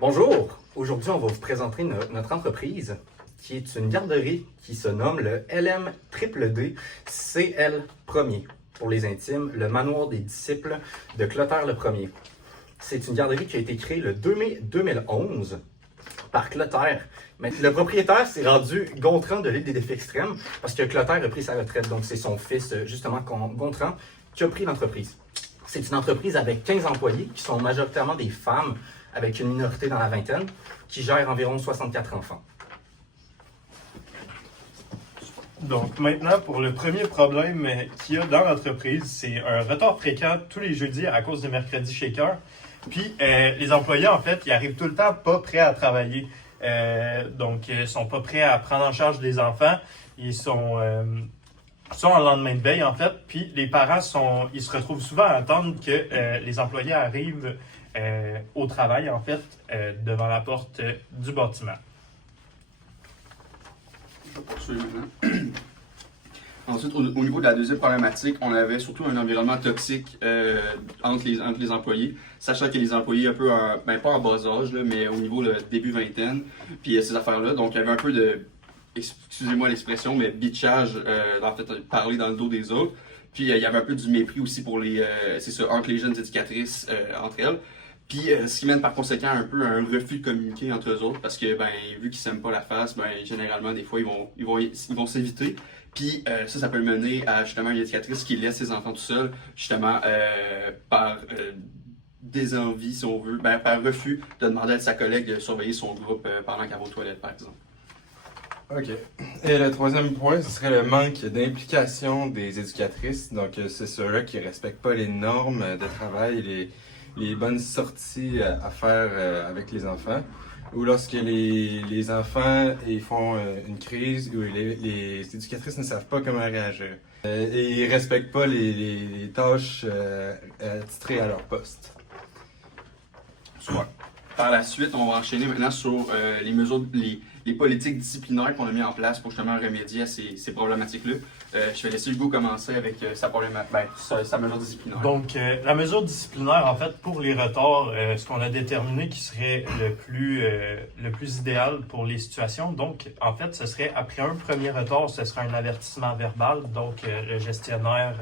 Bonjour! Aujourd'hui, on va vous présenter notre entreprise qui est une garderie qui se nomme le LM-D CL Ier. Pour les intimes, le manoir des disciples de Clotaire le Premier. C'est une garderie qui a été créée le 2 mai 2011 par Clotaire. Mais le propriétaire s'est rendu Gontran de l'île des défis extrêmes parce que Clotaire a pris sa retraite. Donc, c'est son fils, justement, Gontran, qui a pris l'entreprise. C'est une entreprise avec 15 employés qui sont majoritairement des femmes avec une minorité dans la vingtaine qui gère environ 64 enfants. Donc maintenant, pour le premier problème qu'il y a dans l'entreprise, c'est un retard fréquent tous les jeudis à cause du mercredi shaker. Puis les employés, en fait, ils arrivent tout le temps pas prêts à travailler. Donc, ils sont pas prêts à prendre en charge des enfants. Ils sont en lendemain de veille, en fait. Puis les parents ils se retrouvent souvent à attendre que les employés arrivent au travail, en fait, devant la porte du bâtiment. Je vais poursuivre maintenant. Ensuite, au niveau de la deuxième problématique, on avait surtout un environnement toxique entre les employés, sachant que les employés un peu, pas en bas âge, là, mais au niveau de début vingtaine, puis ces affaires-là. Donc, il y avait un peu de, excusez-moi l'expression, mais bitchage, en fait, parler dans le dos des autres. Puis, il y avait un peu du mépris aussi pour c'est ça, entre les jeunes éducatrices, entre elles. Puis, ce qui mène par conséquent un peu à un refus de communiquer entre eux autres, parce que, vu qu'ils s'aiment pas la face, généralement, des fois, ils vont s'éviter. Puis, ça peut mener à, justement, une éducatrice qui laisse ses enfants tout seuls, justement, par désenvie, si on veut, par refus de demander à sa collègue de surveiller son groupe pendant qu'elle va aux toilettes, par exemple. OK. Et le troisième point, ce serait le manque d'implication des éducatrices. Donc, c'est ceux-là qui ne respectent pas les normes de travail, les bonnes sorties à faire avec les enfants. Ou lorsque les enfants ils font une crise où les éducatrices ne savent pas comment réagir. Et ils ne respectent pas les tâches attitrées à leur poste. Soit. Par la suite, on va enchaîner maintenant sur les mesures, les politiques disciplinaires qu'on a mis en place pour justement remédier à ces problématiques-là. Je vais laisser Hugo commencer avec sa mesure disciplinaire. Donc, la mesure disciplinaire, en fait, pour les retards, ce qu'on a déterminé qui serait le plus idéal pour les situations, donc, en fait, ce serait, après un premier retard, ce serait un avertissement verbal, donc le gestionnaire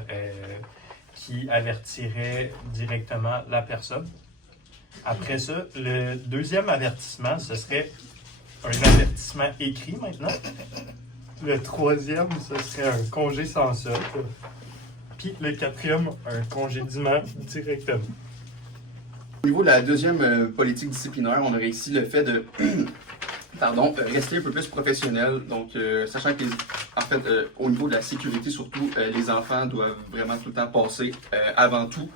qui avertirait directement la personne. Après ça, le deuxième avertissement, ce serait un avertissement écrit maintenant. Le troisième, ce serait un congé sans solde. Puis le quatrième, un congédiement directement. Au niveau de la deuxième politique disciplinaire, on aurait ici le fait de rester un peu plus professionnel. Donc, sachant que, au niveau de la sécurité, surtout, les enfants doivent vraiment tout le temps passer avant tout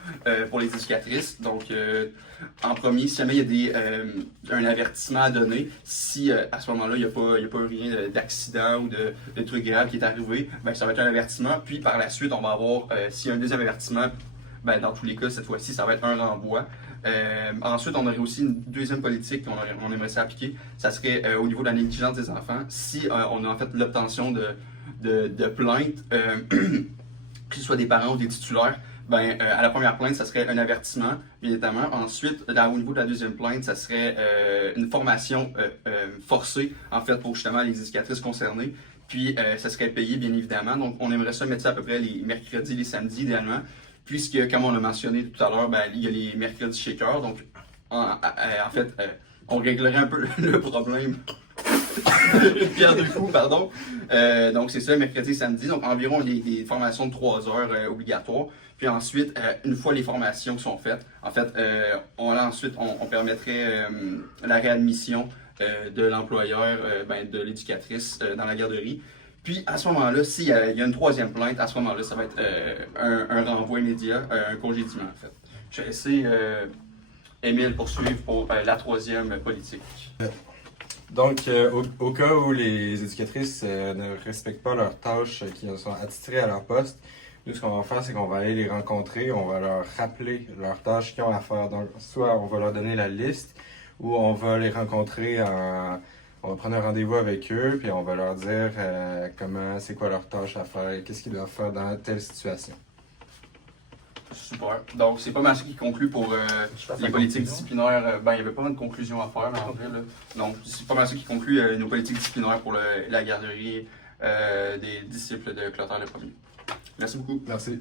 pour les éducatrices. Donc, en premier, si jamais il y a un avertissement à donner, si à ce moment-là, il n'y a pas rien d'accident ou de truc grave qui est arrivé, ça va être un avertissement. Puis, par la suite, on va avoir, s'il y a un deuxième avertissement, dans tous les cas, cette fois-ci, ça va être un renvoi. Ensuite, on aurait aussi une deuxième politique qu'on aimerait s'appliquer. Ça serait au niveau de la négligence des enfants. Si on a en fait l'obtention de plaintes, que ce soit des parents ou des titulaires, à la première plainte, ça serait un avertissement, bien évidemment. Ensuite, au niveau de la deuxième plainte, ça serait une formation forcée, en fait, pour justement les éducatrices concernées. Puis, ça serait payé, bien évidemment. Donc, on aimerait ça mettre ça à peu près les mercredis, les samedis, idéalement. Puisque, comme on l'a mentionné tout à l'heure, il y a les mercredis shakers. Donc, en fait, on réglerait un peu le problème. Une pierre deux coups, pardon. Donc, c'est ça, mercredi et samedi. Donc, environ des formations de 3 heures obligatoires. Puis ensuite, une fois les formations sont faites, en fait, on permettrait la réadmission de l'employeur, de l'éducatrice dans la garderie. Puis, à ce moment-là, s'il y a une troisième plainte, à ce moment-là, ça va être un renvoi immédiat, un congédiement, en fait. Je vais laisser Émile poursuivre pour la troisième politique. Donc, au cas où les éducatrices ne respectent pas leurs tâches qui sont attitrées à leur poste, nous, ce qu'on va faire, c'est qu'on va aller les rencontrer, on va leur rappeler leurs tâches qu'ils ont à faire. Donc, soit on va leur donner la liste, ou on va les rencontrer on va prendre un rendez-vous avec eux, puis on va leur dire c'est quoi leur tâche à faire, qu'est-ce qu'ils doivent faire dans telle situation. Super. Donc, c'est pas mal ça qui conclut pour Je fasse les la politiques conclusion. disciplinaires. Ben, il n'y avait pas mal de conclusions à faire, là, en vrai. Là. Donc, c'est pas mal ça qui conclut nos politiques disciplinaires pour la garderie des disciples de Clotaire le Premier. Merci beaucoup. Merci.